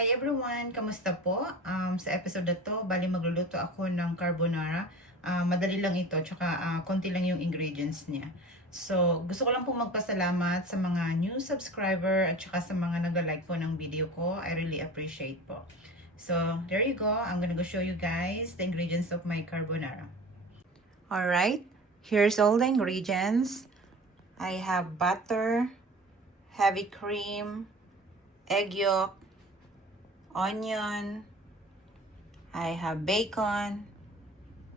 Hi everyone! Kamusta po? Sa episode na to, bali magluluto ako ng carbonara. Madali lang ito, tsaka konti lang yung ingredients niya. So, gusto ko lang pong magpasalamat sa mga new subscriber at tsaka sa mga nag-like po ng video ko. I really appreciate po. So, there you go. I'm gonna go show you guys the ingredients of my carbonara. Alright, here's all the ingredients. I have butter, heavy cream, egg yolk, onion, I have bacon,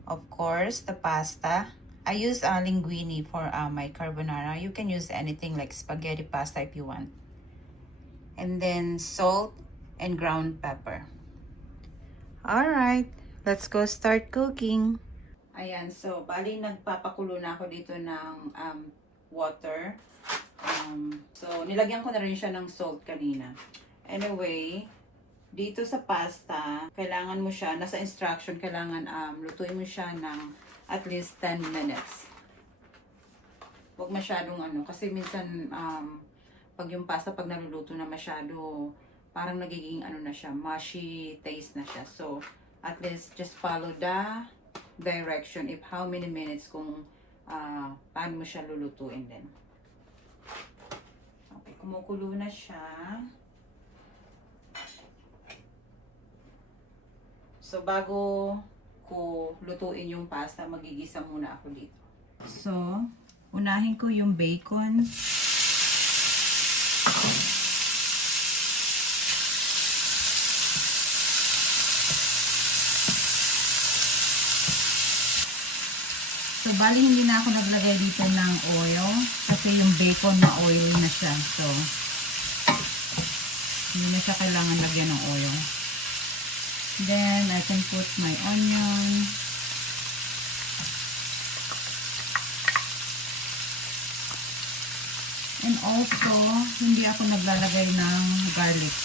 of course, the pasta. I use linguine for my carbonara. You can use anything like spaghetti pasta if you want. And then salt and ground pepper. Alright, let's go start cooking. Ayan, so bali nagpapakulo na ako dito ng water. So nilagyan ko na rin siya ng salt kanina. Anyway, dito sa pasta, kailangan mo siya, nasa instruction, kailangan lutuin mo siya ng at least 10 minutes. Huwag masyadong kasi minsan pag yung pasta, pag naluluto na masyado, parang nagiging na siya, mushy taste na siya. So, at least just follow the direction if how many minutes kung paano mo siya lulutuin din. Okay, kumukulo na siya. So, bago ko lutuin yung pasta, magigisa muna ako dito. So, unahin ko yung bacon. So, bali hindi na ako naglagay dito ng oil kasi yung bacon ma-oil na siya. So, hindi na siya kailangan lagyan ng oil. Then, I can put my onion. And also, hindi ako naglalagay ng garlic.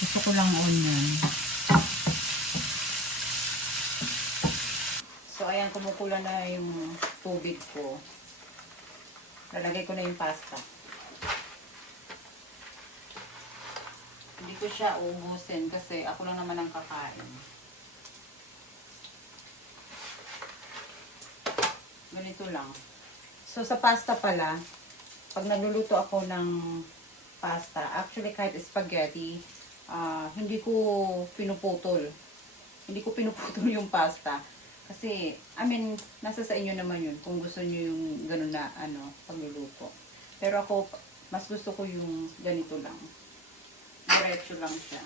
Gusto ko lang onion. So, ayan, kumukula na yung tubig ko. Lalagay ko na yung pasta. Hindi ko siya ubusin kasi ako lang naman ang kakain. Ganito lang. So, sa pasta pala, pag nagluluto ako ng pasta, actually kahit spaghetti, hindi ko pinuputol. Hindi ko pinuputol yung pasta. Kasi, nasa sa inyo naman yun kung gusto nyo yung ganun na pagluluto. Pero ako, mas gusto ko yung ganito lang. Diretso lang siya.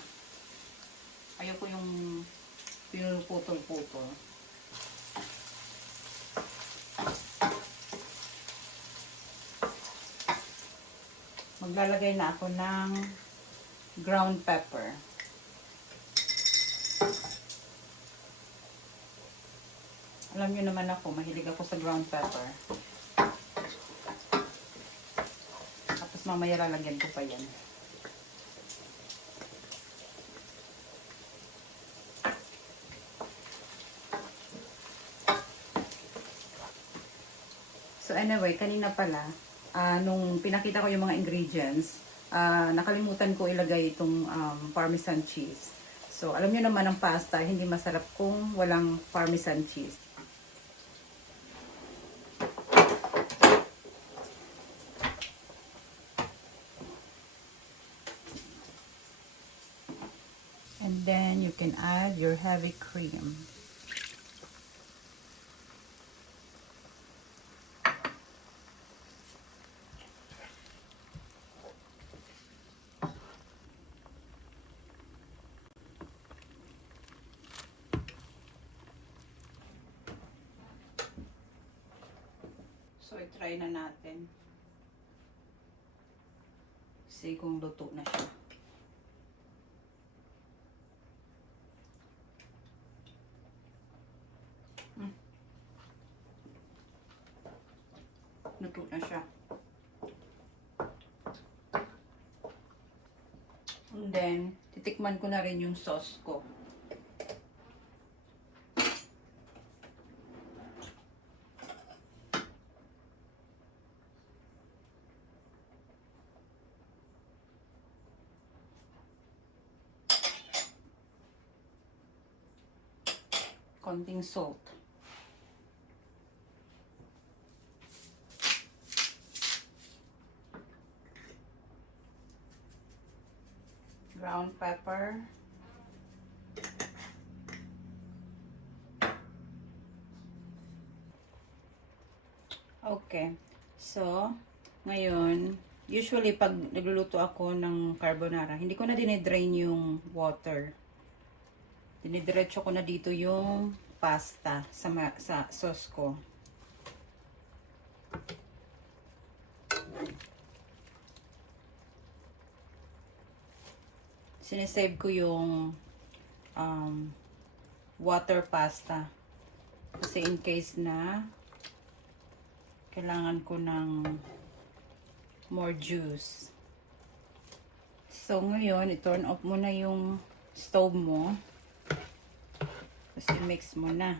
Ayoko yung pinuputol-putol. Maglalagay na ako ng ground pepper. Alam nyo naman ako, mahilig ako sa ground pepper. Tapos mamaya lalagyan ko pa yan. So anyway, kanina pala, nung pinakita ko yung mga ingredients, nakalimutan ko ilagay itong parmesan cheese. So alam niyo naman ang pasta, hindi masarap kung walang parmesan cheese. And then you can add your heavy cream. So, i-try na natin. See kung luto na siya. Luto na siya. And then, titikman ko na rin yung sauce ko. konting salt. Ground pepper. Okay. So, ngayon, usually pag nagluluto ako ng carbonara, hindi ko na dinidrain yung water. Dinidiretso ko na dito yung pasta sa sauce ko. Sinesave ko yung water pasta. Kasi in case na kailangan ko ng more juice. So, ngayon, i-turn off mo na yung stove mo. Tapos i-mix mo na.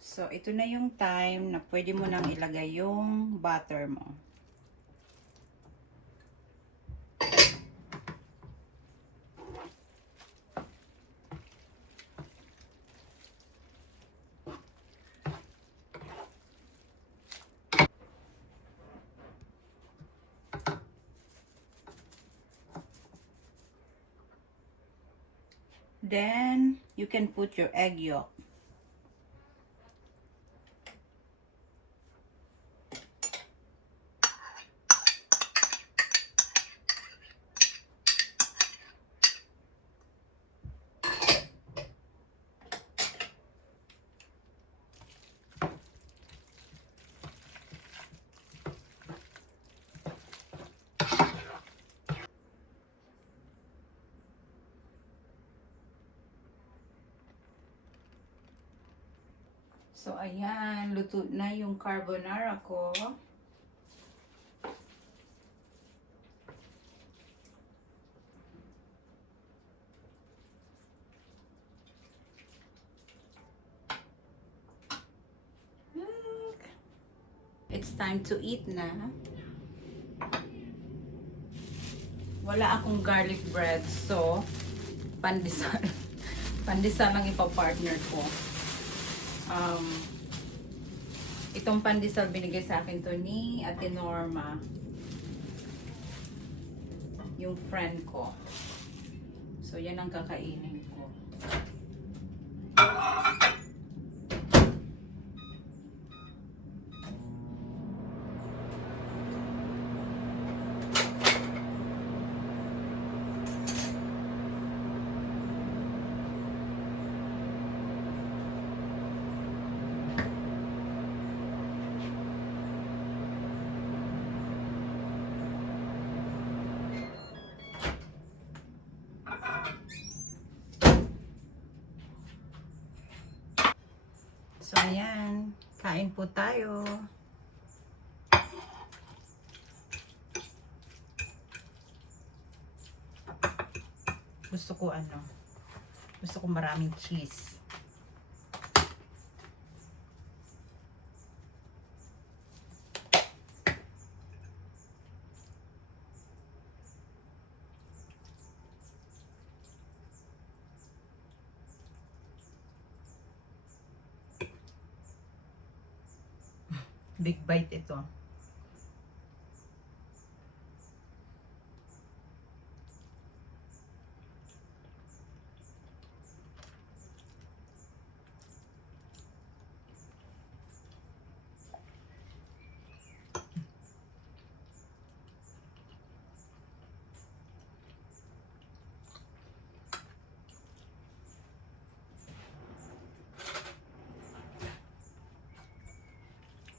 So, ito na yung time na pwede mo nang ilagay yung butter mo. Then, you can put your egg yolk. So, ayan, luto na yung carbonara ko. Look. It's time to eat na. Wala akong garlic bread, so pandesal. Pandesal lang ipa-partner ko. Itong pandesal binigay sa akin to ni Ate Norma, yung friend ko. So, yan ang kakainin ko. So, ayan. Kain po tayo. Gusto ko maraming cheese. Big bite ito.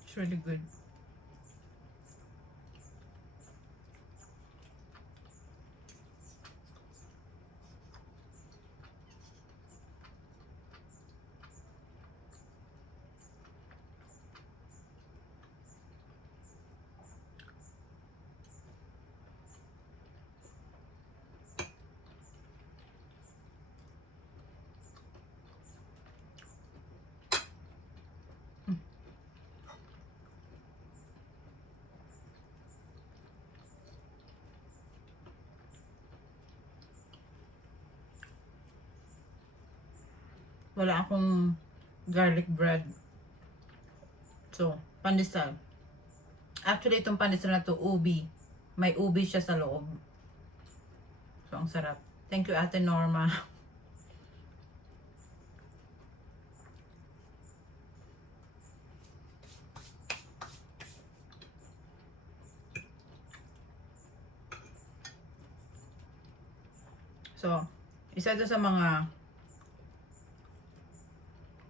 It's really good. wala akong garlic bread. So, pandesal. Actually, itong pandesal na to, ubi. May ubi siya sa loob. So, ang sarap. Thank you, Ate Norma. So, isa to sa mga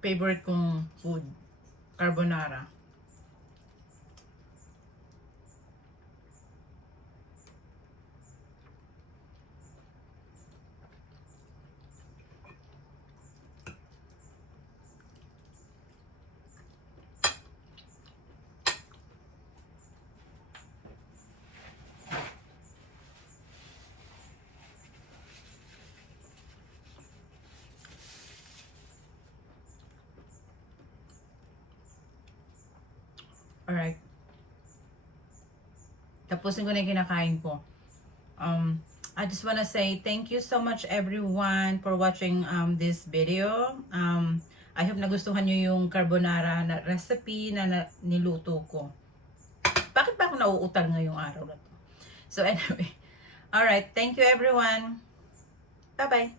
favorite kong food. Carbonara. Alright. Tapusin ko na yung kinakain ko. I just wanna say thank you so much everyone for watching this video. I hope nagustuhan nyo yung carbonara na recipe na niluto ko. Bakit ba ako nauutal ngayong araw na to? So anyway. Alright. Thank you everyone. Bye-bye.